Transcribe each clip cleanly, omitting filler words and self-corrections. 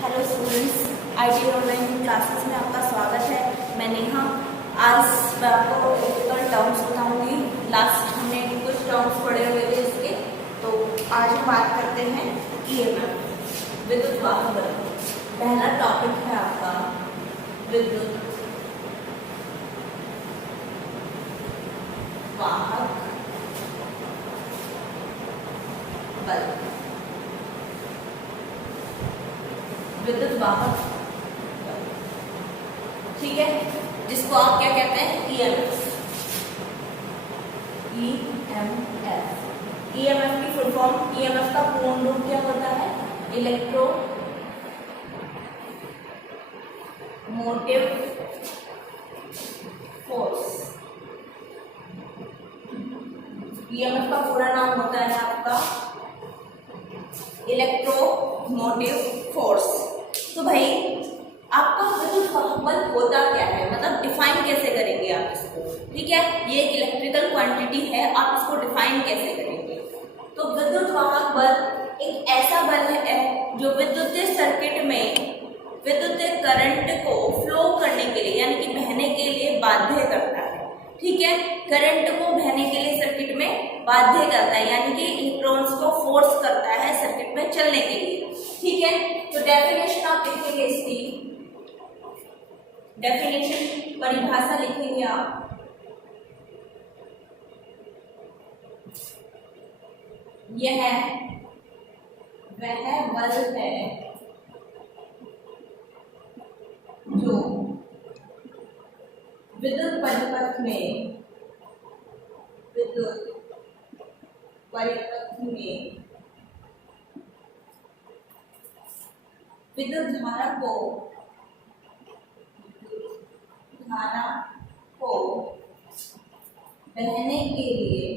Hello students, IT online classes में आपका स्वागत है। मैं नेहा। आज मैं आपको इलेक्ट्रिकल टर्म्स बताऊंगी। लास्ट हमने कुछ टर्म्स पढ़े हुए थे इसके, तो आज हम बात करते हैं ईएमएफ, विद्युत वाहक बल। पहला टॉपिक है आपका विद्युत वाहक बल। विद्युत वाहक, ठीक है, जिसको आप क्या कहते हैं, ईएमएफ। ईएमएफ की फुल फॉर्म, ईएमएफ का पूर्ण रूप क्या होता है, इलेक्ट्रो मोटिव फोर्स। ईएमएफ का पूरा नाम होता है आपका इलेक्ट्रोमोटिव फोर्स। तो भाई आपका विद्युत वाहक बल होता क्या है, मतलब डिफाइन कैसे करेंगे आप इसको, ठीक है। ये एक इलेक्ट्रिकल क्वांटिटी है, आप इसको डिफाइन कैसे करेंगे। तो विद्युत वाहक बल एक ऐसा बल है जो विद्युत सर्किट में विद्युत करंट को फ्लो करने के लिए, यानी कि बहने के लिए बाध्य करता है, ठीक है। करंट को बहने के लिए सर्किट में बाध्य करता है, यानी कि इलेक्ट्रॉन्स को फोर्स करता है सर्किट में चलने के लिए, ठीक है। तो डेफिनेशन आप लिखेंगे, इसकी डेफिनेशन परिभाषा लिखेंगे आप। यह वह बल है जो विद्युत परिपथ में विद्युत धारा को बहने के लिए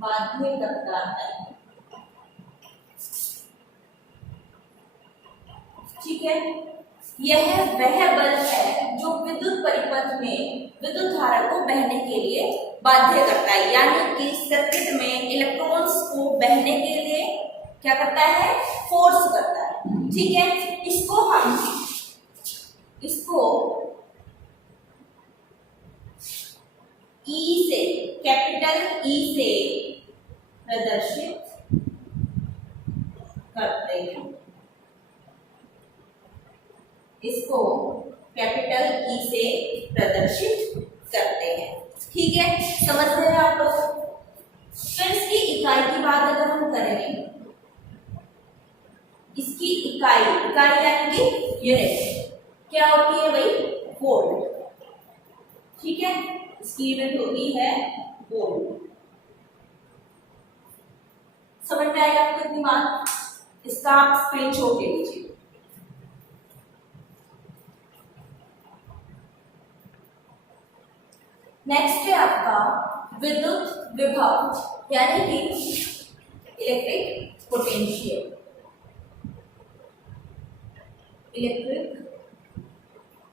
बाध्य करता है, ठीक है। यह वह बल है जो विद्युत परिपथ में विद्युत धारा को बहने के लिए बाध्य करता है, यानी कि सर्किट में इलेक्ट्रॉन्स को बहने के लिए क्या करता है, फोर्स करता है, ठीक है। इसको ई से, कैपिटल ई से प्रदर्शित करते हैं। इसको कैपिटल ई से प्रदर्शित करते हैं, ठीक है। समझ रहे हैं आप लोग। फिर इसकी इकाई की बात अगर हम करें, इसकी इकाई यानी कि यूनिट क्या होती है भाई, वोल्ट, ठीक है। इसकी यूनिट होती है वोल्ट। समझ में आएगा आपको इतनी बात। इसका आप स्क्रीनशॉट ले लीजिए। नेक्स्ट है आपका विद्युत विभव, यानी कि electric potential. Electric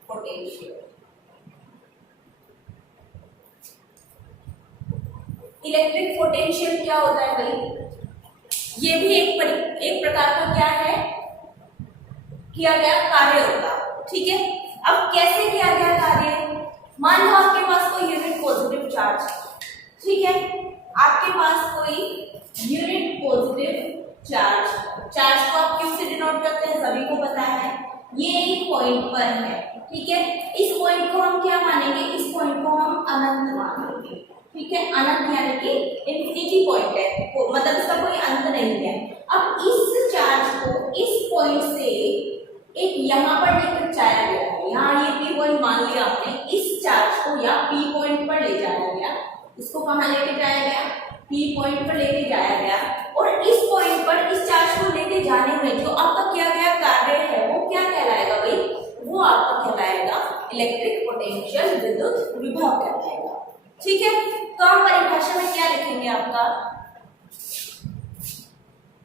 potential, electric potential क्या होता है भाई, ये भी एक प्रकार का क्या है, किया गया कार्य होता, ठीक है। अब कैसे किया गया कार्य, मान लो आपके पास कोई यूनिट पॉजिटिव चार्ज, ठीक है। आपके पास कोई यूनिट पॉजिटिव चार्ज को आप क्यों से डिनोट करते हैं, सभी को पता है। ये एक पॉइंट पर है, ठीक है। इस पॉइंट को हम क्या मानेंगे, इस पॉइंट को हम अनंत मानेंगे, ठीक है। अनंत यानी कि इंफिनिटी पॉइंट है, मतलब इसका कोई अंत नहीं है। अब इस चार्ज को इस पॉइंट से एक यहाँ पर लेकर जाया गया है, यहाँ ये पी पॉइंट मान लिया आपने, इस चार्ज को या पी पॉइंट पर ले जाया गया। इसको कहाँ लेके जाया गया, पी पॉइंट पर लेके जाया गया। और इस पॉइंट पर इस चार्ज को लेके जाने में जो आपका किया गया कार्य है वो क्या कहलाएगा भाई, वो आपका कहलाएगा इलेक्ट्रिक पोटेंशियल, विद्युत विभव कहलाएगा, ठीक है। तो हम परिभाषा में क्या लिखेंगे, आपका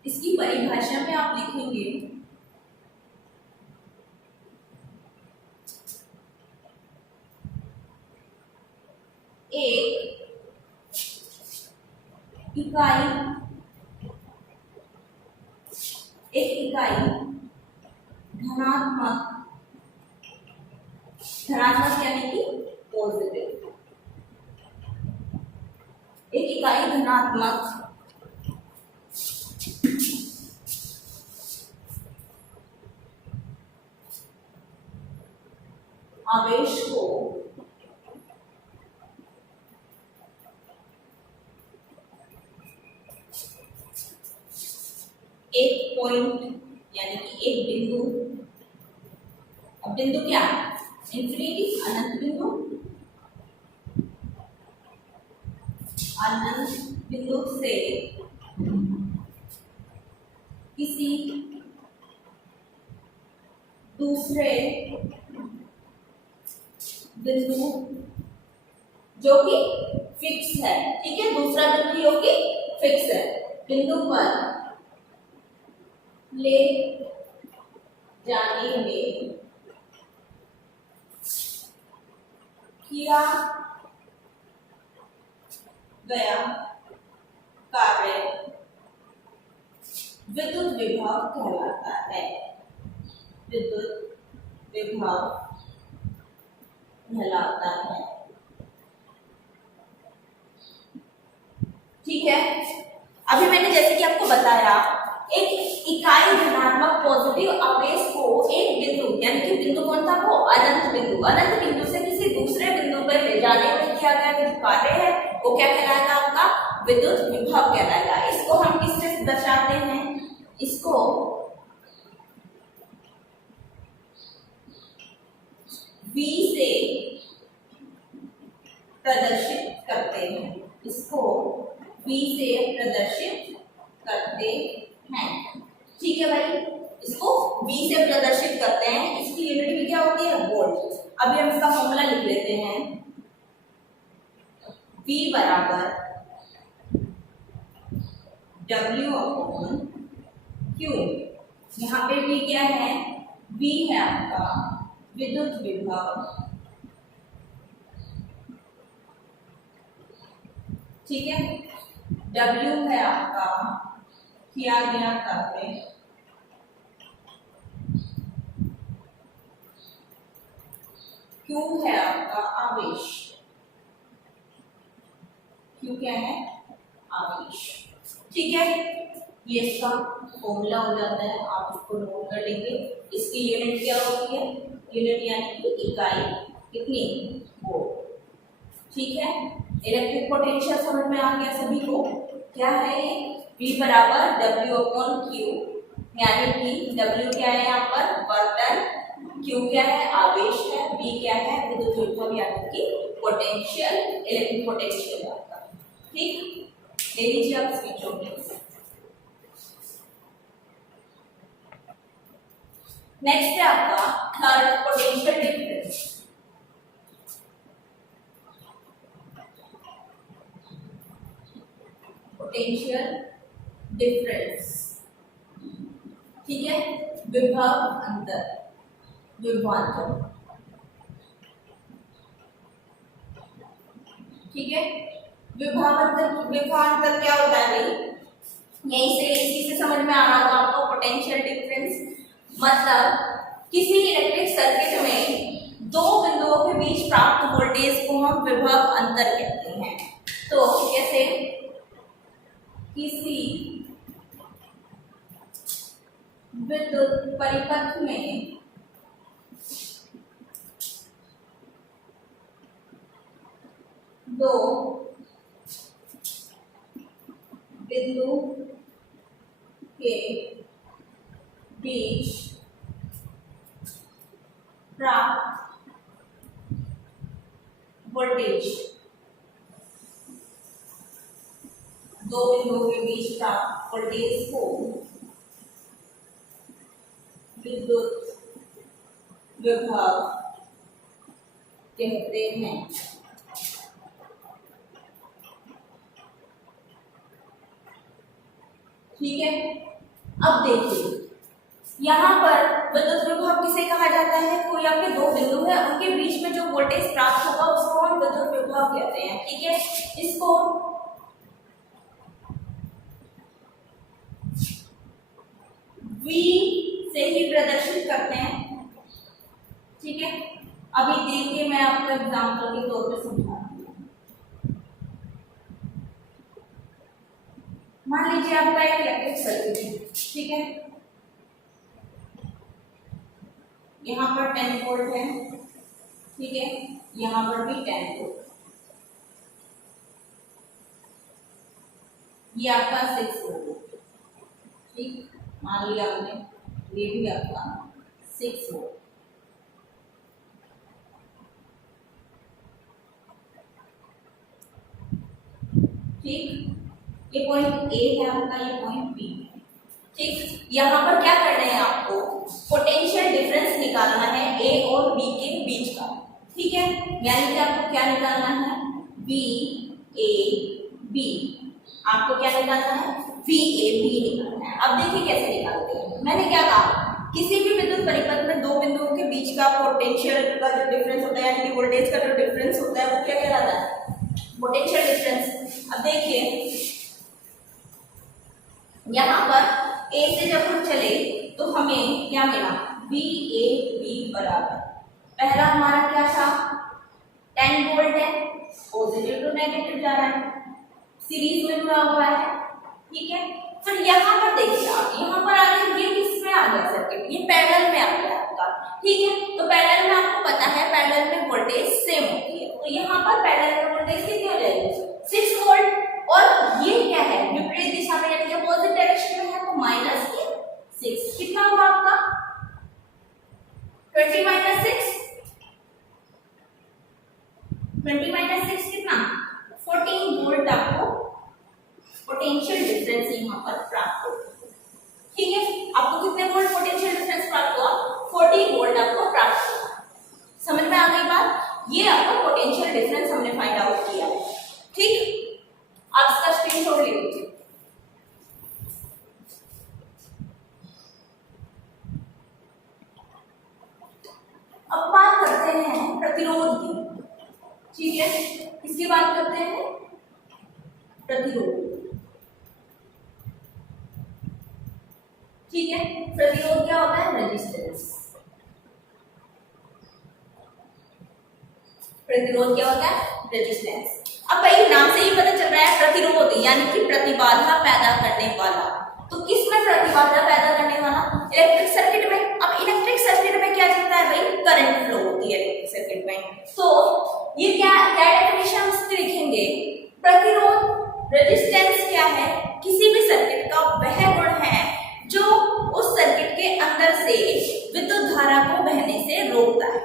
इसकी परिभाषा में आप लिखेंगे इकाई, एक इकाई धनात्मक, धनात्मक यानी कि पॉजिटिव, एक इकाई धनात्मक आवेश को एक पॉइंट यानी कि एक बिंदु, अब बिंदु क्या, इंफिनिटी, अनंत बिंदु, अनंत बिंदु से किसी दूसरे बिंदु जो कि फिक्स है, ठीक है, दूसरा बिंदु जो कि फिक्स है, बिंदु पर ले जाने में किया गया कार्य विद्युत विभव कहलाता है, विद्युत विभव कहलाता है। ठीक है, अभी मैंने जैसे कि आपको बताया, एक इकाई धनात्मक पॉजिटिव आवेश को एक बिंदु यानी कि बिंदु कौन था वो, अनंत बिंदु, अनंत बिंदु से किसी दूसरे बिंदु पर ले जाने में किया गया जो कार्य है वो क्या कहलाएगा, आपका विद्युत विभव कहलाएगा। इसको हम किससे दर्शाते हैं, इसको V से प्रदर्शित करते हैं, इसको V से प्रदर्शित करते हैं, ठीक है भाई, इसको V से प्रदर्शित करते हैं, इसकी यूनिट भी क्या होती है, वोल्ट। अभी हम इसका फॉर्मूला लिख लेते हैं, V बराबर W अपॉन Q, यहाँ पे V क्या है, V है आपका विद्युत विभव, ठीक है, W है आपका किया गया कार्य, Q है आपका आवेश, Q क्या है, आवेश, ठीक है, ये इसका फॉर्मूला हो जाता है, आप इसको नोट कर लेंगे। इसकी यूनिट क्या होती है, यूनिट यानी कि इकाई कितनी, वोल्ट, ठीक है। इलेक्ट्रिक पोटेंशियल समझ में आ गया सभी को, क्या है ये, V बराबर W अपॉन Q, यानी कि W क्या है यहाँ पर, वर्तन, Q क्या है, आवेश है, V क्या है, विद्युत विभव यानी कि पोटेंशियल, इलेक्ट्रिक पोटेंशियल आपका, ठीक, ले लीजिए आप स्विच ऑन। नेक्स्ट है आपका third, potential difference. Potential difference, ठीक है, विभव अंतर, विभवांतर, ठीक है, विभवांतर क्या होता है भाई, यहीं से इसी से समझ में आ रहा होगा आपको। पोटेंशियल डिफरेंस मतलब किसी इलेक्ट्रिक सर्किट में दो बिंदुओं के बीच प्राप्त वोल्टेज को हम विभव अंतर कहते हैं। तो कैसे, किसी विद्युत परिपथ में दो बिंदु के बीच प्राप्त वोल्टेज, दो बिंदुओं के बीच प्राप्त वोल्टेज को विद्युत विभव कहते हैं। ठीक है, अब देखिए यहाँ पर विद्युत विभव किसे कहा जाता है, कोई आपके दो बिंदु है उनके बीच में जो वोल्टेज प्राप्त होगा उसको हम विद्युत विभव कहते हैं। ठीक है, इसको V से ही प्रदर्शित करते हैं। ठीक है, अभी देखिए मैं आपको एग्जाम्पल के तौर पे समझाती हूँ। मान लीजिए आपका एक इलेक्ट्रिक सर्किट है, ठीक है, यहाँ पर 10 वोल्ट है, ठीक है, यहाँ पर भी 10 वोल्ट, ये आपका 6 वोल्ट, ठीक, मान लिया आपने, ये भी आपका 6 वोल्ट। ठीक, ये पॉइंट ए है आपका, ये पॉइंट बी है। ठीक, यहाँ पर क्या करना है आपको, पोटेंशियल डिफरेंस निकालना है ए और बी के बीच का। ठीक है, यानी कि आपको क्या निकालना है, बी ए बी, आपको क्या निकालना है, वी ए बी निकालना है। अब देखिए कैसे निकालते हैं। मैंने क्या कहा, किसी भी विद्युत परिपथ में दो बिंदुओं के बीच का पोटेंशियल का जो डिफरेंस होता है, यानी कि वोल्टेज का जो डिफरेंस होता है, वो क्या कहलाता है, पोटेंशियल डिफरेंस। अब देखिए यहाँ पर ए से जब हम चले तो हमें क्या मिला, बी ए बी बराबर, पहला हमारा क्या था, 10 वोल्ट है, पॉजिटिव टू नेगेटिव जा रहा है, सीरीज में जुड़ा हुआ है। ठीक है, फिर यहाँ पर देखिए आप, यहाँ पर आ गया, ये किसमें आ गया सर्किट, ये पैरेलल में आ गया आपका। ठीक है, तो पैरेलल में आपको पता है पैरेलल में वोल्टेज सेम होती है, तो यहाँ पर पैरेलल में वोल्टेज कितनी हो जाएगी, 6 वोल्ट, और ये क्या है, विपरीत दिशा में, यानी कि अपोजिट डायरेक्शन में है, तो -6, कितना होगा आपका 20 - 6, 20 - 6 कितना, 14 वोल्ट आपको पोटेंशियल डिफरेंस यहाँ पर प्राप्त होगा। ठीक है, आपको कितने वोल्ट पोटेंशियल डिफरेंस प्राप्त हुआ, 40 वोल्ट आपको प्राप्त हुआ। समझ में आ गई बात, ये आपका पोटेंशियल डिफरेंस हमने फाइंड आउट किया है। ठीक, आप इसका स्क्रीनशॉट ले लीजिए। अब बात करते हैं प्रतिरोध की। ठीक है, किसकी बात करते हैं, प्रतिरोध। ठीक है, प्रतिरोध क्या होता है, रेजिस्टेंस। प्रतिरोध क्या होता है, रेजिस्टेंस। अब भाई नाम से ही पता चल रहा है प्रतिरोध, यानी कि प्रतिबाधा पैदा करने वाला। तो किस में प्रतिबाधा पैदा करने वाला, इलेक्ट्रिक सर्किट में। अब इलेक्ट्रिक सर्किट में क्या चलता है भाई, करंट फ्लो होती है इलेक्ट्रिक सर्किट में। तो ये क्या क्या डेफिनेशन हम इसकी लिखेंगे, प्रतिरोध रेजिस्टेंस क्या है, किसी भी सर्किट का वह गुण है जो उस सर्किट के अंदर से विद्युत धारा को बहने से रोकता है।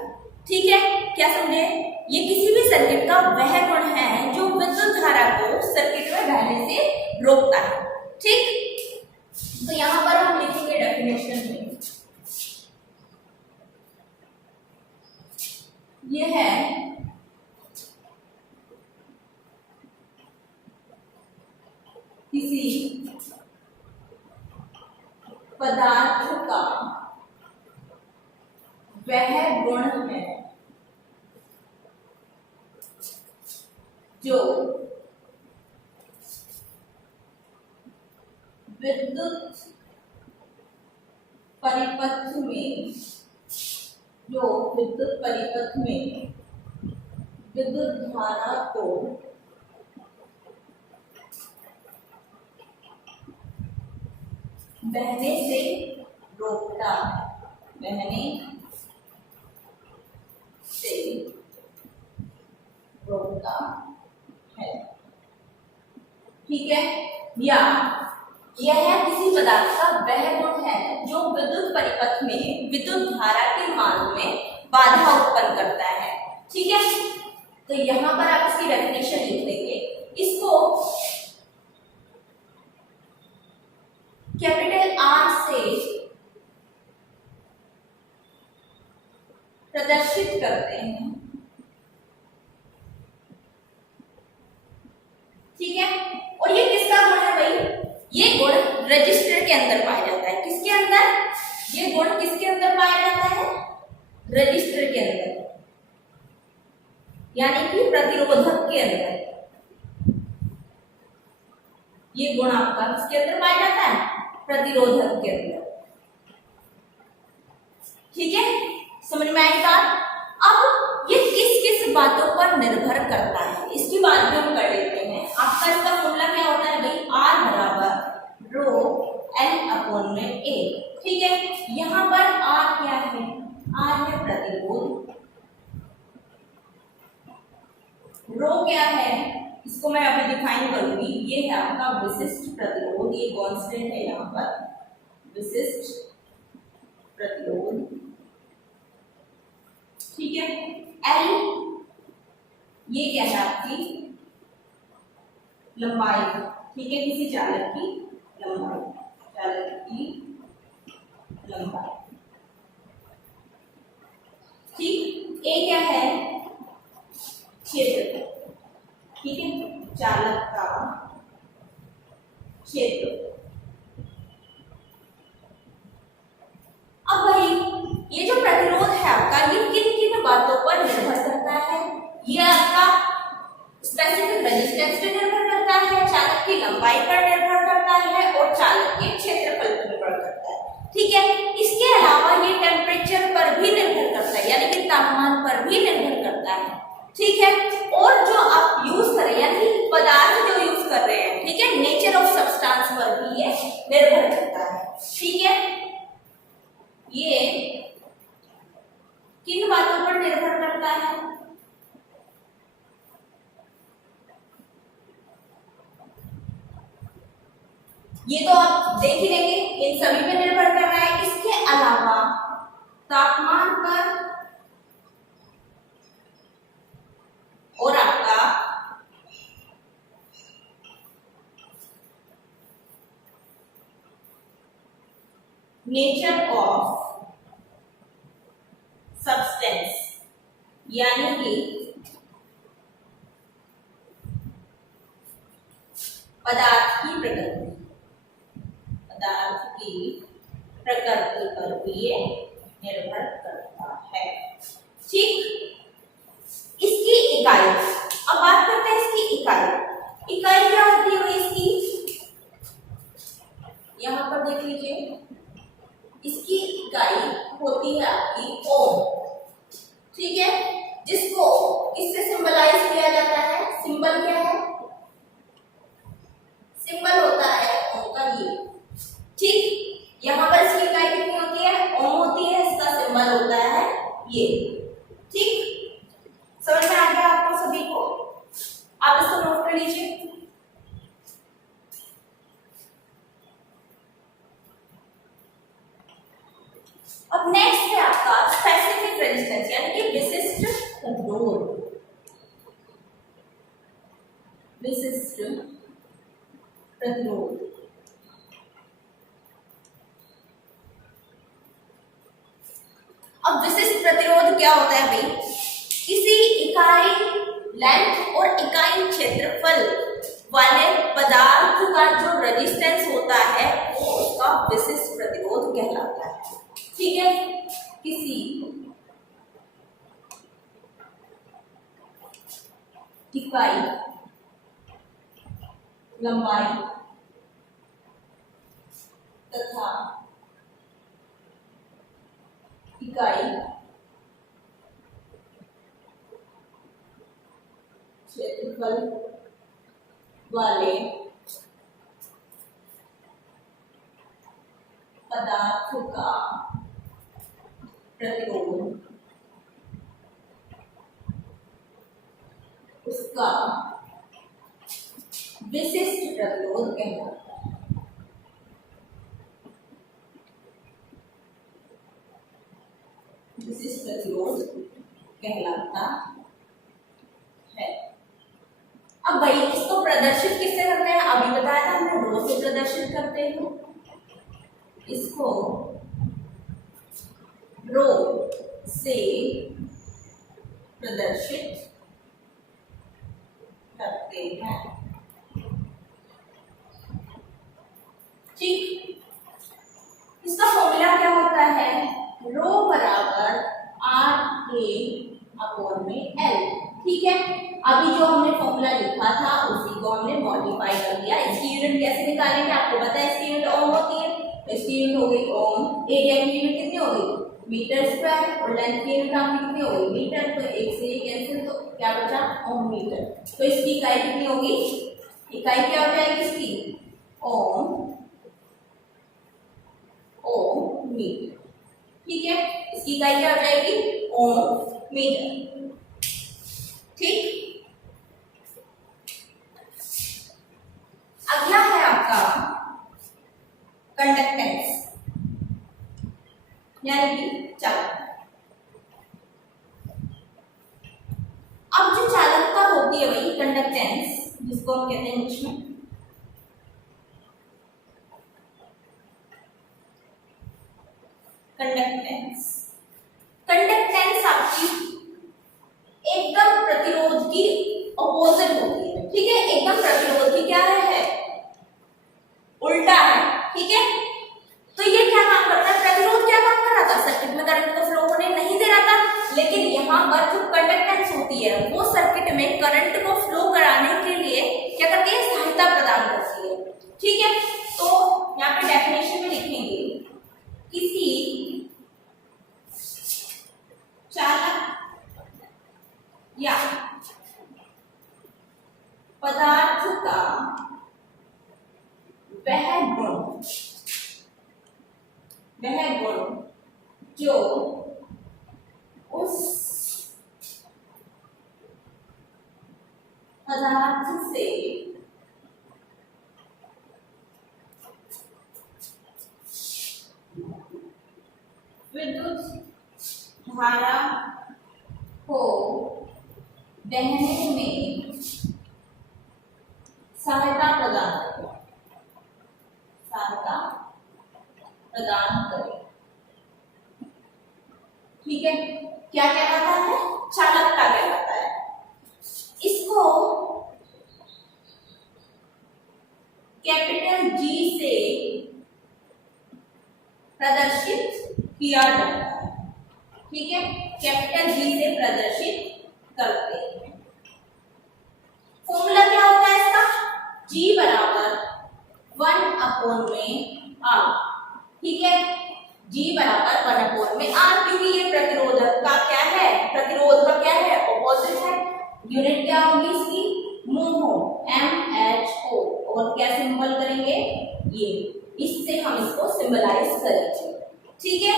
ठीक है, क्या समझे, ये किसी भी सर्किट का वह गुण है जो विद्युत धारा को सर्किट में बहने से रोकता है। ठीक, तो यहां पर हम लिखेंगे डेफिनेशन में, ये है किसी पदार्थ का वह गुण है जो विद्युत परिपथ में, विद्युत धारा को बहने से रोकता है, बहने से रोकता है। ठीक है, या यह किसी पदार्थ का वह गुण है जो विद्युत परिपथ में विद्युत धारा के मान में बाधा उत्पन्न करता है। ठीक है, तो यहां पर आप इसकी डेफिनेशन लिख देंगे, इसको कैपिटल आर से प्रदर्शित करते हैं। ठीक है, और ये किसका गुण है भाई, ये गुण रजिस्टर के अंदर पाया जाता है। किसके अंदर, ये गुण किसके अंदर पाया जाता है, रजिस्टर के अंदर, यानी कि प्रतिरोधक के अंदर। ये गुण आपका किसके अंदर पाया जाता है, प्रतिरोधक के अंदर। ठीक है, समझ में आई बात। अब ये किस किस बातों पर निर्भर करता है इसकी बात भी हम कर लेते हैं। आपका इसका फॉर्मूला क्या होता है भाई, R बराबर रो L अपॉन में A। ठीक है, यहाँ पर R क्या है, R है प्रतिरोध, रो क्या है, इसको मैं अभी डिफाइन करूंगी, ये है आपका विशिष्ट प्रतिरोध, ये कांस्टेंट है यहाँ पर विशिष्ट प्रतिरोध। ठीक है, L ये क्या है आपकी लंबाई, ठीक है, किसी चालक की लंबाई, चालक की लंबाई। ठीक, A क्या है क्षेत्र, ठीक है, चालक का क्षेत्र। अब भाई ये जो प्रतिरोध है आपका ये किन किन बातों पर निर्भर करता है, ये आपका स्पेसिफिक रेजिस्टेंस पर निर्भर करता है, चालक की लंबाई पर निर्भर करता है और चालक के क्षेत्रफल पर निर्भर करता है। ठीक है, इसके अलावा ये टेम्परेचर पर भी निर्भर करता है, यानी कि तापमान पर भी निर्भर करता है। ठीक है, और जो आप यूज कर रहे हैं यानी पदार्थ जो यूज कर रहे हैं, ठीक है, नेचर ऑफ सब्सटेंस पर भी ये निर्भर करता है। ठीक है, ये किन बातों पर निर्भर करता है, ये तो आप देख ही लेंगे, इन सभी पर निर्भर कर रहा है। इसके अलावा तापमान पर और आपका नेचर ऑफ सब्सटेंस, यानी कि पदार्थ की प्रकृति, पदार्थ की प्रकृति पर भी ये निर्भर करता है। ठीक, इसकी इकाई, अब बात करते हैं इसकी इकाई। इकाई क्या होती है इसकी, यहां पर देख लीजिए, इसकी इकाई होती है आपकी ओम। ठीक है, जिसको इससे सिंबलाइज किया जाता है, सिंबल क्या है, सिंबल होता है ओम का ये। ठीक, यहाँ पर इसकी इकाई कितनी होती है, ओम होती है, इसका सिंबल होता है ये। ठीक, समझ में आ गया आपको सभी को, आप इसको नोट कर लीजिए। अब नेक्स्ट है आपका स्पेसिफिक रेजिस्टेंस, यानी कि विशिष्ट प्रतिरोध। विशिष्ट प्रतिरोध, अब विशिष्ट प्रतिरोध क्या होता है भाई, किसी इकाई लेंथ और इकाई क्षेत्रफल वाले पदार्थ का जो रेजिस्टेंस होता है वो उसका विशिष्ट प्रतिरोध कहलाता है। ठीक है, किसी इकाई लंबाई तथा इकाई क्षेत्रफल वाले पदार्थ का प्रतिरोध उसका विशिष्ट प्रतिरोध कहलाता है। विशिष्ट प्रतिरोध कहलाता है। अब भाई इसको प्रदर्शित किससे करते हैं, अभी बताया था हमने, रो से प्रदर्शित करते हैं। इसको रो से प्रदर्शित करते हैं। ठीक, इसका फॉर्मूला क्या होता है, रो बराबर आर ए अपॉन में एल। ठीक है, अभी जो हमने फॉर्मूला लिखा था उसी को हमने मॉडिफाई कर दिया। इसकी यूनिट कैसे निकालेंगे, आपको पता है इसकी यूनिट ओम होती है, तो इसकी यूनिट हो गई ओम, एरिया की यूनिट कितनी हो गई मीटर स्क्वायर और लेंथ की यूनिट आपकी कितनी होगी मीटर, तो एक से एक कैंसिल, तो क्या बचा ओम मीटर। तो इसकी इकाई कितनी होगी, इकाई क्या हो जाएगी इसकी ओम, ओम मीटर। ठीक है, इसकी इकाई क्या हो जाएगी ओम मीटर। ठीक, अगला है आपका कंडक्टेंस यानी कि चालकता। अब जो चालकता होती है वही कंडक्टेंस, जिसको हम कहते हैं इंग्लिश में कंडक्टेंस। कंडक्टेंस आपकी एकदम प्रतिरोध की अपोजिट होती है। ठीक है, एकदम प्रतिरोध की क्या है उल्टा है। ठीक है, तो ये क्या काम करता है, प्रतिरोध क्या काम कर रहा था, सर्किट में करंट को फ्लो होने नहीं दे रहा था, लेकिन यहाँ पर जो कंडक्टेंस होती है वो सर्किट में करंट को फ्लो कराने के लिए क्या करती है, सहायता प्रदान करती है। ठीक है, तो यहाँ पे डेफिनेशन में लिखेंगे किसी चालक या पदार्थ का वह गुण जो उस पदार्थ से विद्युत धारा को बहने में सहायता प्रदान करे। ठीक है, क्या कहलाता है, चालकता कहलाता है। इसको कैपिटल जी से प्रदर्शित किया जाता है। ठीक है, कैपिटल जी से प्रदर्शित करते हैं। फॉर्मूला क्या होता है इसका, G बराबर 1/r। ठीक है, G बराबर 1/r, क्योंकि ये प्रतिरोधक का क्या है, प्रतिरोध का क्या है ऑपोजिट है। यूनिट क्या होगी इसकी मोहो, MHO, और क्या सिंबल करेंगे ये, इससे हम इसको सिंबलाइज करेंगे। ठीक है,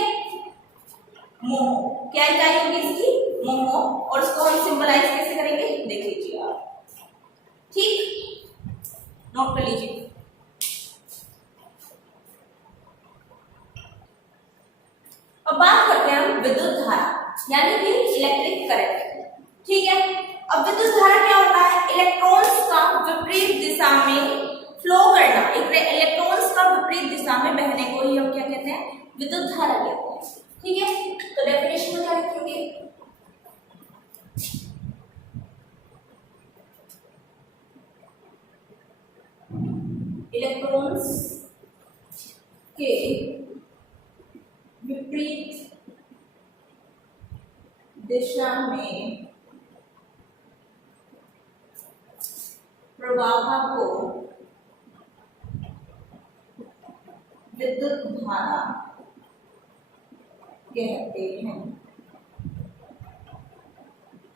मोहो क्या इकाई होगी इसकी मोहो, और इसको हम सिंबलाइज कैसे करेंगे देख लीजिए आप। ठीक, नोट कर लीजिए। अब बात करते हैं हम विद्युत धारा यानी कि इलेक्ट्रिक करंट। ठीक है, अब विद्युत धारा क्या होता है, इलेक्ट्रॉन्स का विपरीत दिशा में फ्लो करना, इलेक्ट्रॉन्स का विपरीत दिशा में बहने को ही हम क्या कहते हैं, विद्युत धारा कहते हैं। ठीक है, तो डेफिनेशन में क्या लिखेंगे, इलेक्ट्रॉन्स के विपरीत दिशा में प्रवाह को विद्युत धारा कहते हैं।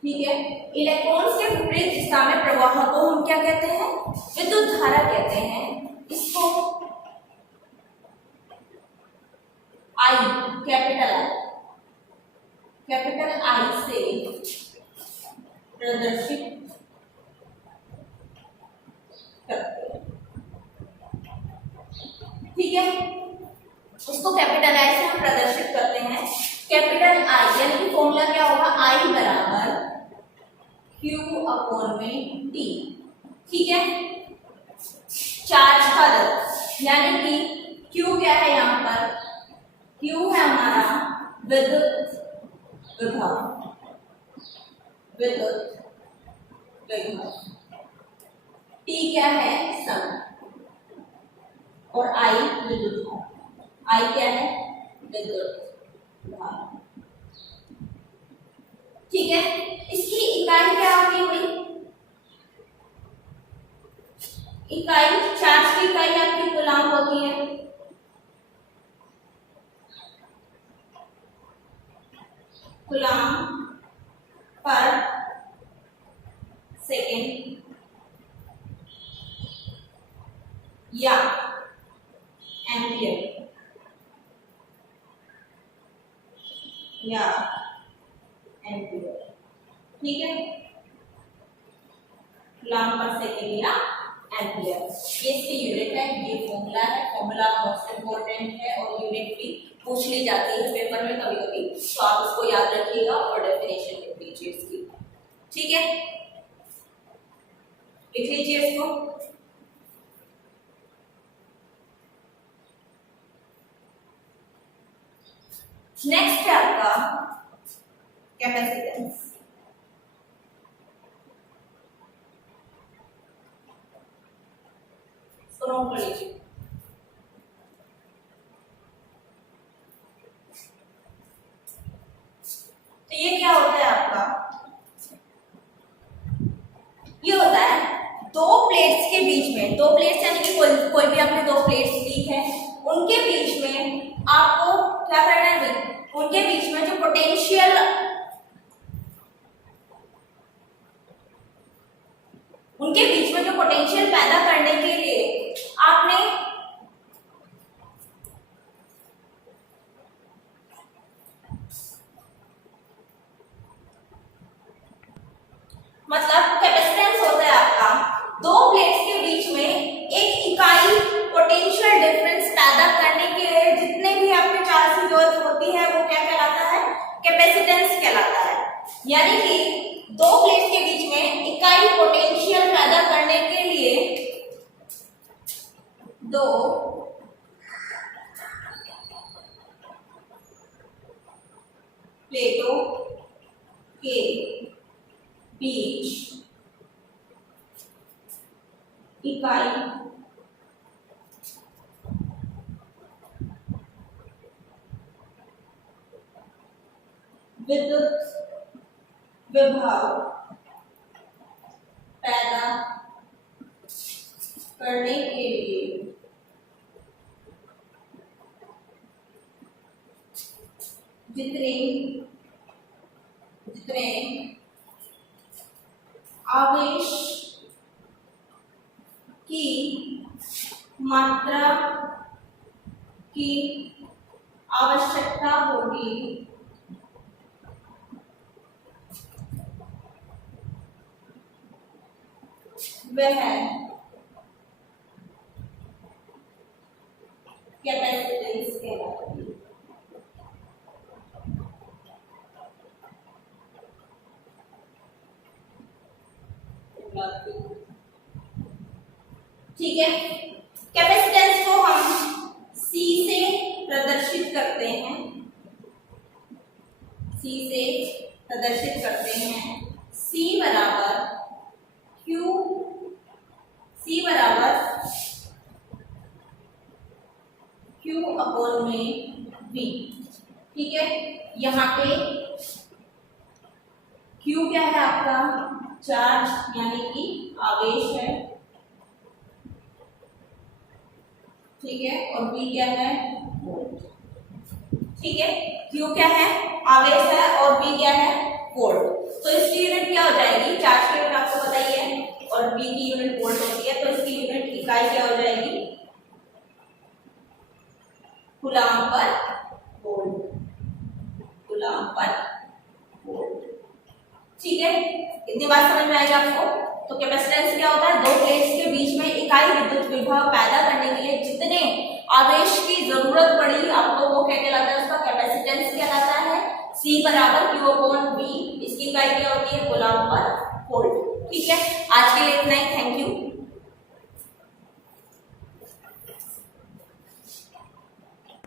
ठीक है, इलेक्ट्रॉन्स के विपरीत दिशा में प्रवाह को हम क्या कहते हैं, विद्युत धारा कहते हैं। इसको आई, कैपिटल आई से प्रदर्शित करते हैं। ठीक है, इसको कैपिटल आई से हम प्रदर्शित करते हैं। कैपिटल आई यानी कि फॉर्मूला क्या होगा, आई बराबर Q/T। ठीक है, चार्ज का दर यानी कि Q क्या है, यहाँ पर Q है हमारा विद्युत विभव, T क्या है समय, और I विद्युत धारा, I क्या है विद्युत धारा। ठीक है, इसकी इकाई क्या होगी भाई, इकाई चार्ज की इकाई आपकी कूलाम होती है। कूलम पर सेकेंड या एम्पियर ठीक है, कूलम पर सेकेंड या एम्पियर, ये इसकी यूनिट है, ये फॉर्मूला है। फॉर्मूला मोस्ट इंपॉर्टेंट है और यूनिट भी पूछ ली जाती है पेपर में कभी कभी, तो आप इसको याद रखिएगा और डेफिनेशन लिख लीजिए इसकी, ठीक है, लिख लीजिए इसको। नेक्स्ट है आपका कैपेसिटेंस। नोट कर लीजिए। तो ये क्या होता है आपका, ये होता है दो प्लेट्स के बीच में, दो प्लेट्स यानी कि कोई भी आपने दो प्लेट्स ली है, उनके बीच में आपको क्या करना है, उनके बीच में जो पोटेंशियल पैदा करने के लिए आपने मतलब कैपेसिटेंस होता है आपका दो प्लेट्स के बीच में एक इकाई पोटेंशियल डिफरेंस पैदा करने के लिए जितने भी आपके चार्ज की जरूरत होती है वो क्या कहलाता है, कैपेसिटेंस कहलाता है। यानी कि दो प्लेट्स के बीच में इकाई पोटेंशियल पैदा करने के लिए दो प्लेटों के बीच इकाई विद्युत विभव पैदा करने के लिए जितने आवेश की मात्रा की आवश्यकता होगी वह कैपेसिटेंस कहलाती है। ठीक है, कैपेसिटेंस को हम C से प्रदर्शित करते हैं, C से प्रदर्शित करते हैं। C बराबर Q अपॉन में V, ठीक है। यहाँ पे Q क्या है आपका, चार्ज यानी कि आवेश है, ठीक है, और V क्या है, वोल्ट, ठीक है। Q क्या है, आवेश है, और V क्या है, वोल्ट। तो इसकी यूनिट क्या हो जाएगी, चार्ज की यूनिट आपको पता ही है, और V की यूनिट वोल्ट होती है, तो इसकी यूनिट इकाई क्या हो जाएगी, coulomb per volt, coulomb per volt, ठीक है। इतनी बात समझ में आएगी आपको। तो कैपेसिटेंस क्या होता है, दो प्लेट्स के बीच में इकाई विद्युत विभव पैदा करने के लिए जितने आवेश की जरूरत पड़ी आपको वो क्या कहलाता है, उसका कैपेसिटेंस कहलाता है। C बराबर Q अपॉन V, इसकी इकाई क्या होती है, कूलम पर वोल्ट, ठीक है। आज के लिए इतना ही, थैंक यू।